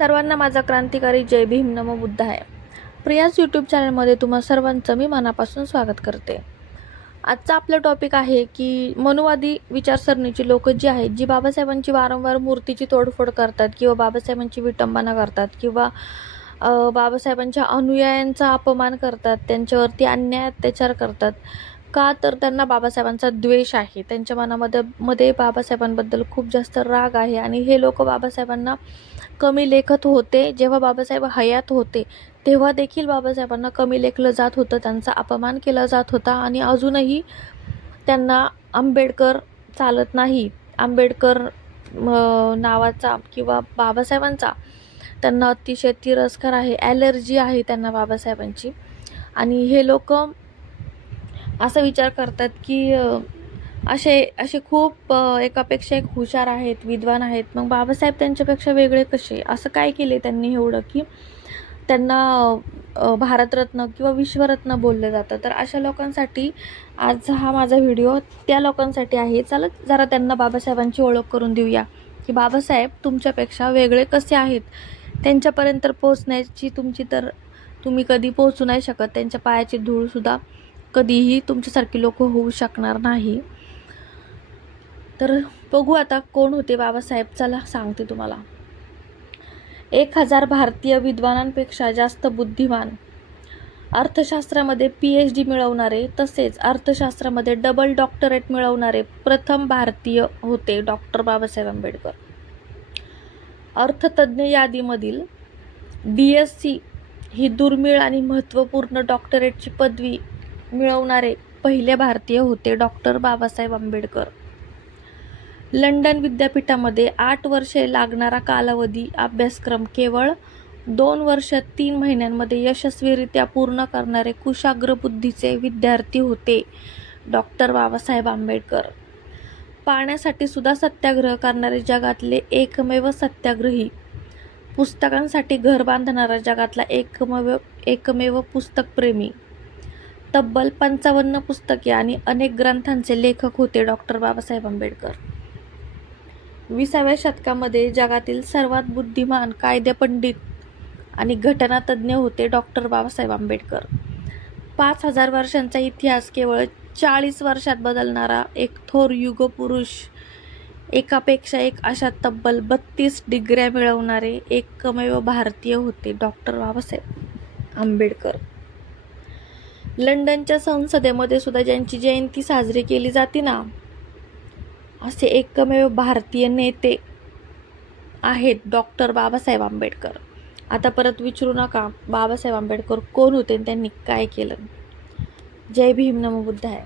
सर्वांना माझा क्रांतिकारी जय भीम नमो बुद्ध आहे. प्रियास यूट्यूब चॅनलमध्ये तुम्हा सर्वांचं मी मनापासून स्वागत करते. आजचा आपला टॉपिक आहे की मनुवादी विचारसरणीची लोक जी आहेत, जी बाबासाहेबांची वारंवार मूर्तीची तोडफोड करतात किंवा बाबासाहेबांची विटंबना करतात किंवा बाबासाहेबांच्या अनुयायांचा अपमान करतात, त्यांच्यावरती अन्याय अत्याचार करतात. का तर त्यांना बाबासाहेबांचा द्वेष आहे, त्यांच्या मनामध्ये बाबासाहेबांबद्दल खूप जास्त राग आहे आणि हे लोक बाबासाहेबांना कमी लेखत होते. जेव्हा बाबासाहेब हयात होते तेव्हा देखील बाबासाहेबांना कमी लेखलं जात होतं, त्यांचा अपमान केला जात होता आणि अजूनही त्यांना आंबेडकर चालत नाही. आंबेडकर नावाचा किंवा बाबासाहेबांचा त्यांना अतिशय तिरस्कार आहे, ॲलर्जी आहे त्यांना बाबासाहेबांची. आणि हे लोक असा विचार करतात की असे खूप एकापेक्षा एक हुशार आहेत, विद्वान आहेत, मग बाबासाहेब त्यांच्यापेक्षा वेगळे कसे? असं काय केले त्यांनी एवढं की त्यांना भारतरत्न किंवा विश्वरत्न बोललं जातं? तर अशा लोकांसाठी आज हा माझा व्हिडिओ त्या लोकांसाठी आहे. चला जरा त्यांना बाबासाहेबांची ओळख करून देऊया की बाबासाहेब तुमच्यापेक्षा वेगळे कसे आहेत. त्यांच्यापर्यंत पोहोचण्याची तुम्ही कधी पोहोचू नाही शकत. त्यांच्या पायाची धूळसुद्धा कधीही तुमच्यासारखी लोक होऊ शकणार नाही. तर बघू आता कोण होते बाबासाहेब. चला सांगते तुम्हाला. 1000 भारतीय विद्वानांपेक्षा जास्त बुद्धिमान, अर्थशास्त्रामध्ये PhD मिळवणारे तसेच अर्थशास्त्रामध्ये डबल डॉक्टरेट मिळवणारे प्रथम भारतीय होते डॉक्टर बाबासाहेब आंबेडकर. अर्थतज्ञ यादीमधील DSc ही दुर्मिळ आणि महत्त्वपूर्ण डॉक्टरेटची पदवी मिळवणारे पहिले भारतीय होते डॉक्टर बाबासाहेब आंबेडकर. लंडन विद्यापीठामध्ये 8 वर्षे लागणारा कालावधी अभ्यासक्रम केवळ 2 वर्ष 3 महिन्यांमध्ये यशस्वीरित्या पूर्ण करणारे कुशाग्र बुद्धीचे विद्यार्थी होते डॉक्टर बाबासाहेब आंबेडकर. पाण्यासाठी सुद्धा सत्याग्रह करणारे जगातले एकमेव सत्याग्रही, पुस्तकांसाठी घर बांधणारा जगातला एकमेव पुस्तकप्रेमी, तब्बल 55 पुस्तके आणि अनेक ग्रंथांचे लेखक होते डॉक्टर बाबासाहेब आंबेडकर. 20व्या शतकामध्ये जगातील सर्वात बुद्धिमान कायदेपंडित आणि घटनातज्ञ होते डॉक्टर बाबासाहेब आंबेडकर. 5000 वर्षांचा इतिहास केवळ 40 वर्षात बदलणारा एक थोर युगपुरुष, एकापेक्षा एक अशा तब्बल 32 डिग्र्या मिळवणारे एकमेव भारतीय होते डॉक्टर बाबासाहेब आंबेडकर. लंडनच्या संसदेमध्ये सुद्धा ज्यांची जयंती साजरी केली जाते ना, असे एकमेव भारतीय नेते आहेत डॉक्टर बाबासाहेब आंबेडकर. आता परत विचारू नका बाबासाहेब आंबेडकर कोण होते आणि त्यांनी काय केलं. जय भीम नमो बुद्ध आहे.